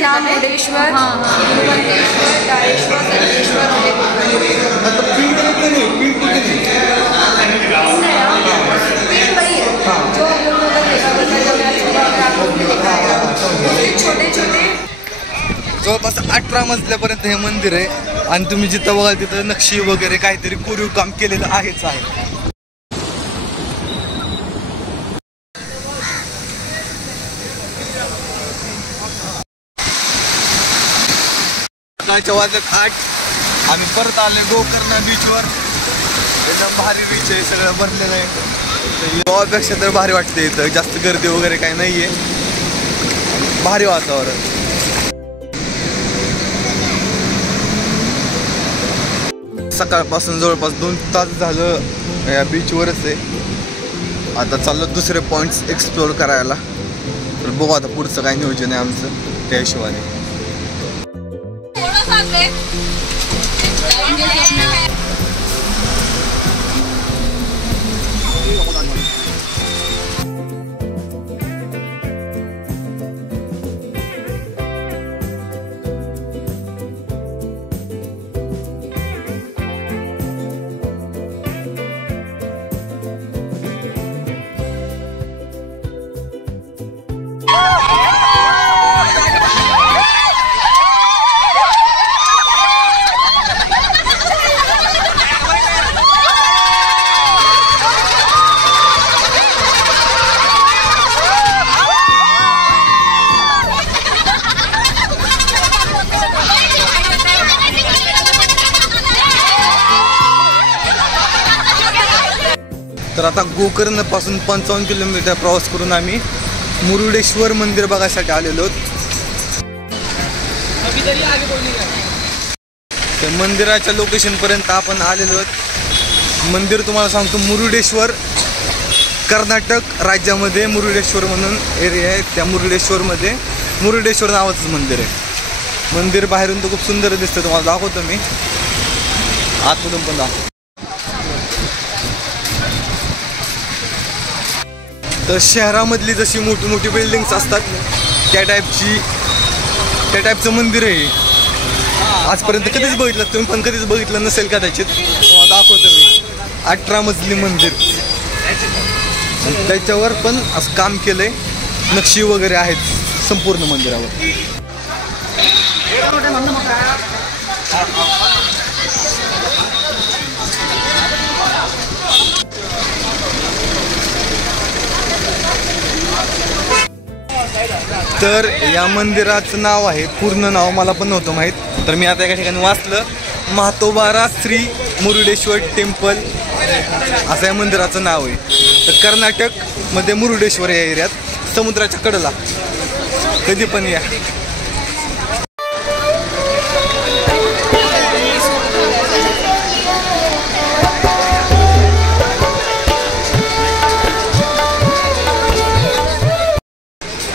ना मुरुडेश्वर, गुरुवंतेश्वर, डाळेश्वर, संकेश्वर, छोटे छोटे जवळपास 18 मजल्यापर्यंत हे मंदिर आहे आणि तुम्ही जिथं बघाल तिथं नक्षी वगैरे काहीतरी कोरीव काम केलेलं आहेच आहे. सकाळच्या वाजल्यात 8. आम्ही परत आले गोकर्णा बीचवर. एकदम भारी बीच आहे, सगळं भरलेलं आहे. गोव्यापेक्षा तर भारी वाटते इथं, जास्त गर्दी वगैरे काही नाहीये, भारी वातावरण. सकाळपासून जवळपास 2 तास झालं या बीचवरच आहे. आता चाललो दुसरे पॉइंट्स एक्सप्लोर करायला. तर बघू आता पुढचं काय नियोजन आहे आमचं त्या हिशोबाने. तर आता गोकर्ण पासून 55 किलोमीटर प्रवास करून आम्ही मुरुडेश्वर मंदिर बघायसाठी आलेलो आहोत. त्या मंदिराच्या लोकेशन पर्यंत आपण आलेलो आहोत. मंदिर तुम्हाला सांगतो मुरुडेश्वर, कर्नाटक राज्यामध्ये मुरुडेश्वर म्हणून एरिया आहे. त्या मुरुडेश्वरमध्ये मुरुडेश्वर नावाचंच मंदिर आहे. मंदिर बाहेरून तर खूप सुंदर दिसतं, तुम्हाला दाखवतो मी. आतमधून पण दाखवतो. तर शहरामधली जशी मोठी मोठी बिल्डिंग्स असतात त्या टाईपचं मंदिर आहे. आजपर्यंत कधीच बघितलं तुम्ही, पण कधीच बघितलं नसेल कदाचित. तुम्हाला दाखवतो मी. 18 मजली मंदिर, त्याच्यावर पण असं काम केलंय, नक्षी वगैरे आहेत संपूर्ण मंदिरावर. तर या मंदिराचं नाव आहे, पूर्ण नाव मला पण नव्हतं माहीत, तर मी आता एका ठिकाणी वाचलं, म्हातोबारा श्री मुरुडेश्वर टेम्पल असं या मंदिराचं नाव आहे. तर कर्नाटकमध्ये मुरुडेश्वर या एरियात, समुद्राच्या कडेला. कधी पण या.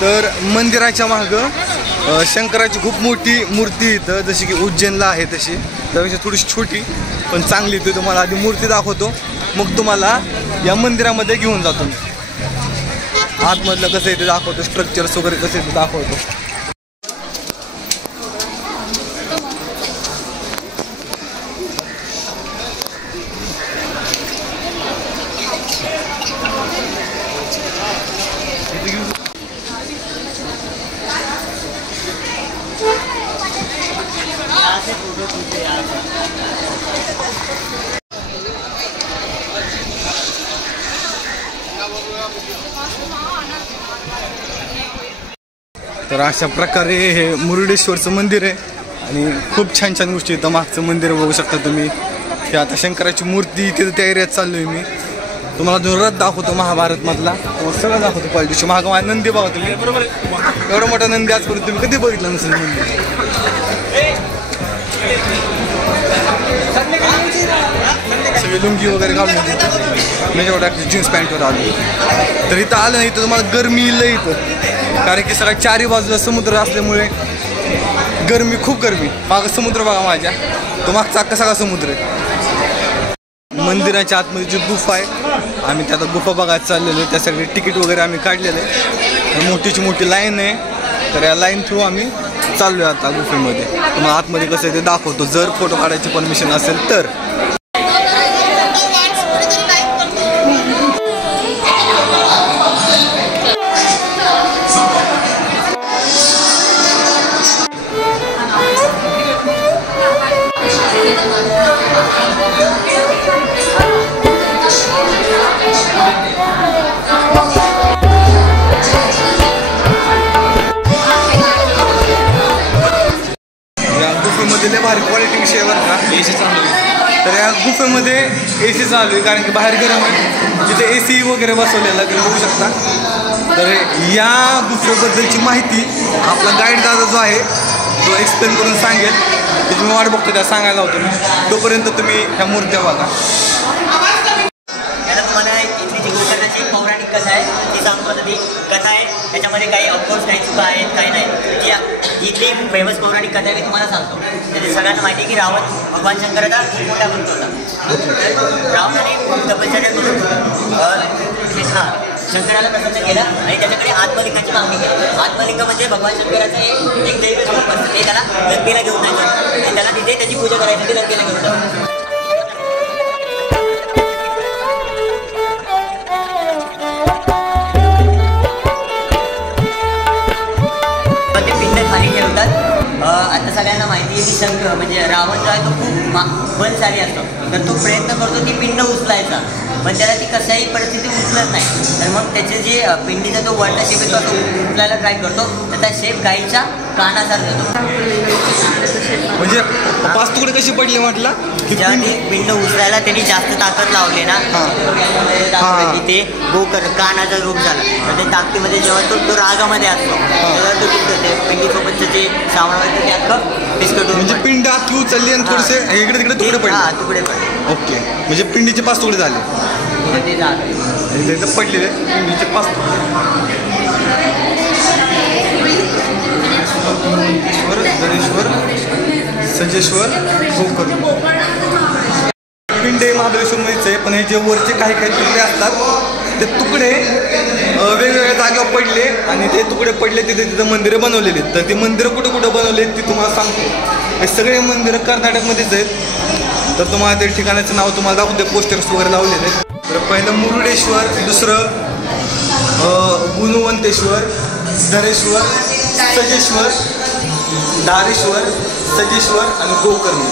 तर मंदिराच्या मागं शंकराची खूप मोठी मूर्ती इथं, जशी की उज्जैनला आहे तशी, त्यापेक्षा थोडीशी छोटी पण चांगली. ती तुम्हाला आधी मूर्ती दाखवतो, मग तुम्हाला या मंदिरामध्ये घेऊन जातो. आतमधलं कसं आहे ते दाखवतो, स्ट्रक्चर्स वगैरे कसे ते दाखवतो. तर अशा प्रकारे हे मुरुडेश्वरचं मंदिर आहे आणि खूप छान छान गोष्टी इथं. मागचं मंदिर बघू शकता तुम्ही. हे आता शंकराची मूर्ती तिथं त्या एरियात चाललोय मी. तुम्हाला जो रथ दाखवतो महाभारतमधला, सगळं दाखवतो क्वालिटीशी. मागं माझा नंदी बघा तुम्ही, एवढा मोठा नंदी आजपर्यंत तुम्ही कधी बघितला नसेल मंदिर. सगळी लुंगी वगैरे घालून मी जेवढा जीन्स पॅन्टवर आलो. तर इथं आलं नाही तर तुम्हाला गरमी लई इथं, कारण की सगळ्या चारी बाजूला समुद्र असल्यामुळे गरमी, खूप गरमी. मागं समुद्र बघा माझ्या, तो मागचा अख्खा सगळा समुद्र आहे. मंदिराच्या आतमध्ये जी गुफा आहे, आम्ही त्यात गुफा बघायला चाललेलो. त्यासाठी तिकीट वगैरे आम्ही काढलेलं आहे. मोठीची मोठी लाईन आहे, तर या लाईन थ्रू आम्ही चाललो आहे आता गुफेमध्ये. तुम्हाला आतमध्ये कसं आहे ते दाखवतो, जर फोटो काढायची परमिशन असेल तर. भारी क्वालिटी विषयावर का AC चालू आहे. तर या गुफेमध्ये AC चालू आहे कारण की बाहेर गरम आहे. जिथे AC वगैरे बसवलेला तुम्ही बघू शकता. तर या गुफेबद्दलची माहिती आपला गाईड दादा जो आहे तो एक्सप्लेन करून सांगेल. त्याची मी वाट बघतो, त्या सांगायला होतो मी. तोपर्यंत तुम्ही ह्या मूर्त्या बघा. पौराणिक कथा आहे ती सांगतो. ती कथा आहे त्याच्यामध्ये काही ऑफकोर्स काही चुका आहेत, काही नाही. जी इथली फेमस पौराणिक कथा आहे मी तुम्हाला सांगतो. त्याची सगळ्यांना माहिती आहे की रावण भगवान शंकराचा खूप मोठा भक्त होता. रावणाने तपश्चर्या करून शंकराला प्रसन्न केला आणि त्याच्याकडे आत्मलिंगाची मागणी केली. आत्मलिंग म्हणजे भगवान शंकराचं एक दैव स्वरूप असतं. ते त्याला लंकेला घेऊन जायचं आणि त्याला तिथे त्याची पूजा करायची, ते लंकेला घेऊन जायचं. आता सगळ्यांना माहिती आहे की शंकर म्हणजे रावण जो आहे तो खूप बलशाली असतो. तर तो प्रयत्न करतो ती पिंड उचलायचा, पण त्याला ती कशाही परिस्थिती उचलत नाही. तर मग त्याचे जे पिंडीचा जो वरचा शेप येतो तो उचलायला ट्राय करतो, तर त्या शेप गाईच्या कानासारखा येतो. म्हणजे 5 तुकडे कशी पडले म्हटलं की पिंड उचलायला त्यांनी जास्त ताकद लावली ना, की ते कानाचं रूप झालं. तर ते ताकदीमध्ये जेव्हा तो रागामध्ये असतो तेव्हा तो पिंडीसोबतचं जे सावण ते अख्खं बिस्कट म्हणजे पिंड आत उचलली आणि थोडेसे इकडे तिकडे तुकडे पडले. तुकडे पडले. ओके, म्हणजे पिंडीचे 5 तुकडे झाले. ते झालं पडलेले पिंडीचे 5 तुकडे. गणेश्वर, सजेश्वर, गोकर्ण. पिंड हे महाबळेश्वरमध्येच आहे, पण हे जे वरचे काही तुकडे असतात ते तुकडे वेगवेगळ्या जागेवर पडले आणि ते तुकडे पडले तिथे मंदिरं बनवलेली. तर ती मंदिरं कुठं कुठं बनवली ती तुम्हाला सांगतो. हे सगळे मंदिरं कर्नाटकमध्येच आहेत. तर तुम्हाला ते ठिकाणाचं नाव तुम्हाला दाखवते, पोस्टर्स वगैरे लावलेले आहेत. तर पहिलं मुरुडेश्वर, दुसरं गुणवंतेश्वर, धरेश्वर, सजेश्वर, धारेश्वर, सजेश्वर आणि गोकर्ण.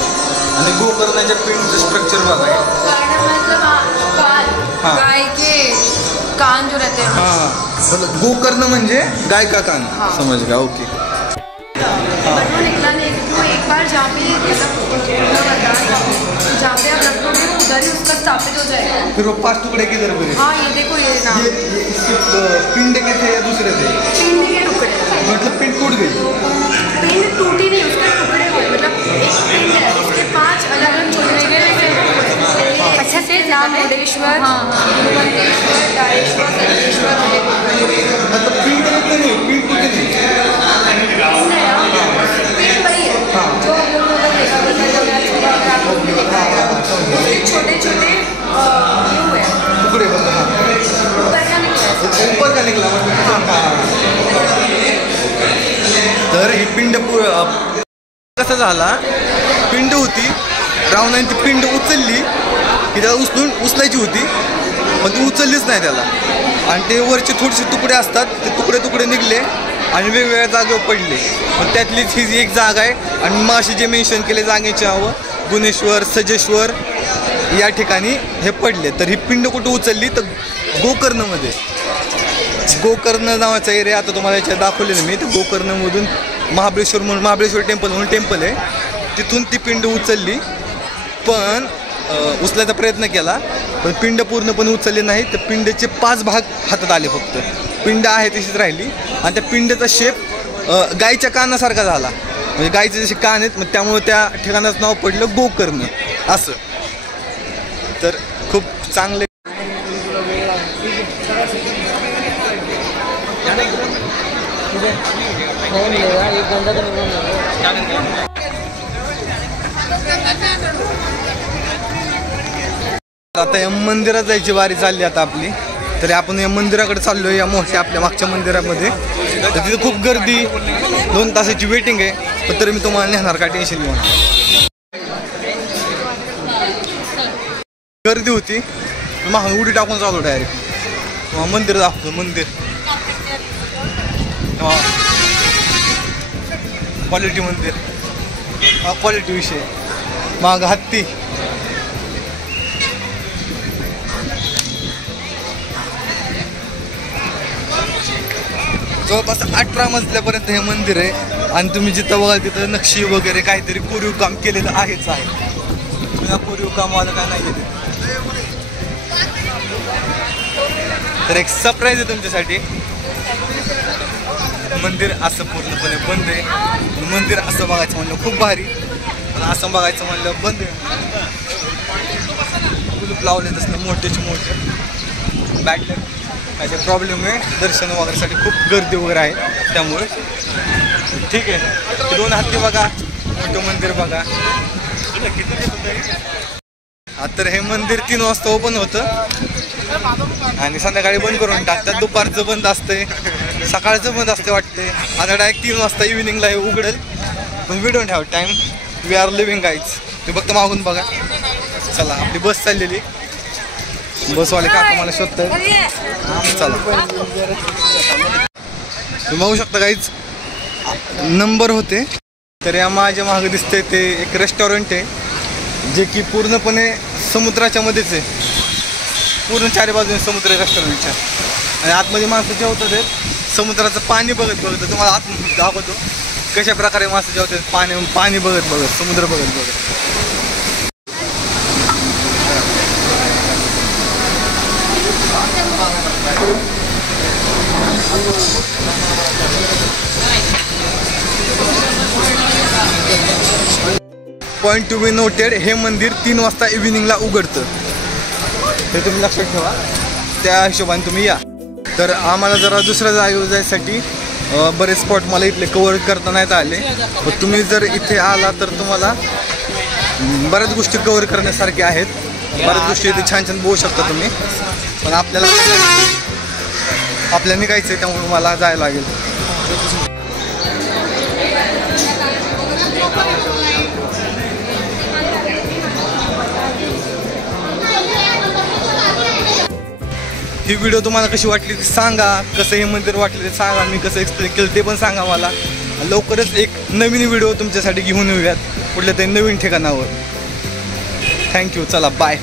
आणि गोकर्णाच्या पिंडचं स्ट्रक्चर बघा. गाय के कान जो रहते हैं. हाँ, गोकर्ण म्हणजे गाय का कान. समझ गया. ओके. निकला नहीं तो एक बार जहाँ पे जहाँ पे आप रखोगे उधर ही उसका स्थापित हो जाएगा. फिर वो 5 टुकड़े किधर बने? हाँ, ये देखो ये नाम. ये पिंड के थे या दूसरे थे? पिंड के टुकड़े. मतलब पिंड टूट गई? पिंड टूटी नहीं, उसके टुकड़े हुए. मतलब एक पिंड है, उसके 5 अलग अलग छोटे अच्छा से नाम मुरुडेश्वर, गुणवंतेश्वर, धारेश्वर, सजेश्वर. मतलब पिंड टूटे नहीं, पिंड टूटे नहीं. पिंड वही है जो हम लोगों ने देखा उसके छोटे छोटे ये हुए टुकड़े बंद. ऊपर का निकला. तर ही पिंड कसं झाला, पिंड होती, रावणाने ती पिंड उचलली की त्याला उचलायची होती, पण ती उचललीच नाही त्याला. आणि ते वरचे थोडेसे तुकडे असतात, ते तुकडे निघले आणि वेगवेगळ्या जागेवर पडले. पण त्यातलीच ही एक जागा आहे. आणि मग अशी जे मेन्शन केले जागेचे नावं गुणेश्वर, सजेश्वर या ठिकाणी हे पडले. तर ही पिंड कुठं उचलली तर गोकर्णमध्ये. गोकर्ण नावाचा एरिया आता तुम्हाला याच्यात दाखवलेलं मी. तर गोकर्णमधून महाबळेश्वर टेम्पल म्हणून टेम्पल आहे, तिथून ती पिंड उचलली. पण उचलायचा प्रयत्न केला, पण पिंड पूर्णपणे उचलली नाही. तर पिंडचे 5 भाग हातात आले फक्त. पिंड आहे तशीच राहिली आणि त्या पिंडचा शेप गायच्या कानासारखा झाला. म्हणजे गायचे जसे कान आहेत, मग त्यामुळे त्या ठिकाणाचं नाव पडलं गोकर्ण असं. तर खूप चांगले. आता या मंदिरात जायची वारी चालली आता आपली. तरी आपण या मंदिराकडे चाललोय, या मोठ्या आपल्या मागच्या मंदिरामध्ये. तर तिथे खूप गर्दी, 2 तासाची वेटिंग आहे. पण तरी मी तुम्हाला नेणार, काय टेन्शन घेऊन. गर्दी होती, मागून उडी टाकून चालू डायरेक्ट. मंदिर दाखवतो, मंदिर क्वालिटी मंदिर, हा क्वालिटी विषय. माग हत्ती, जवळपास 18 मजल्यापर्यंत हे मंदिर आहे. आणि तुम्ही जिथं बघाल तिथं नक्षी वगैरे काहीतरी कोरीव काम केलेलं आहेच आहे. कोरीव कामवालं काय नाही आहे. तर एक सरप्राईज आहे तुमच्यासाठी. मंदिर असं पूर्णपणे बंद आहे. मंदिर असं बघायचं म्हणलं खूप भारी, पण असं बघायचं म्हणलं बंद आहे. कुलूप लावले तसं मोठेचे मोठे. बॅटरी काय प्रॉब्लेम आहे, दर्शन वगैरेसाठी खूप गर्दी वगैरे आहे त्यामुळे. ठीक आहे, 2 हत्ती बघा, मोठं मंदिर बघा. तर हे मंदिर 3 वाजता ओपन होतं आणि संध्याकाळी बंद करून टाकतात. दुपारचं बंद असते, सकाळचं बंद असते वाटते. आता डायरेक्ट 3 वाजता इव्हिनिंगला हे उघडेल. पण we don't have time, we are living guys. ते फक्त मागून बघा. चला, आपली बस चाललेली, बसवाले काका मला शोधतात. चला, तुम्ही बघू शकता गाईज, नंबर होते. तर या माझ्या मागं दिसते ते एक रेस्टॉरंट आहे, जे की पूर्णपणे समुद्राच्या मध्येच आहे. पूर्ण 4 बाजूने समुद्र आहे रेस्टॉरंटच्या. आणि आतमध्ये माणसं जेवतात आहेत, समुद्राचं पाणी बघत बघत. तुम्हाला आत दाखवतो कशा प्रकारे माणसं जेवतात, पाणी बघत बघत, समुद्र बघत बघत. पॉईंट टू बी नोटेड, हे मंदिर 3 वाजता इव्हिनिंगला उघडतं. ते तुम्ही लक्षात ठेवा, त्या हिशोबाने तुम्ही या. तर आम्हाला जरा दुसऱ्या जागेवर जायसाठी बरेच स्पॉट मला इथले कवर करता नाहीत आले. पण तुम्ही जर इथे आला तर तुम्हाला बऱ्याच गोष्टी कवर करण्यासारख्या आहेत. बऱ्याच गोष्टी इथे छान छान बघू शकता तुम्ही. पण आपल्याला निघायचं आहे, त्यामुळे मला जायला लागेल. ही व्हिडिओ तुम्हाला कशी वाटली ते सांगा. कसं हे मंदिर वाटलं ते सांगा. मी कसं एक्सप्लेन केलं ते पण सांगा मला. लवकरच एक नवीन व्हिडिओ तुमच्यासाठी घेऊन येऊयात कुठल्या तरी नवीन ठिकाणावर. थँक्यू. चला, बाय.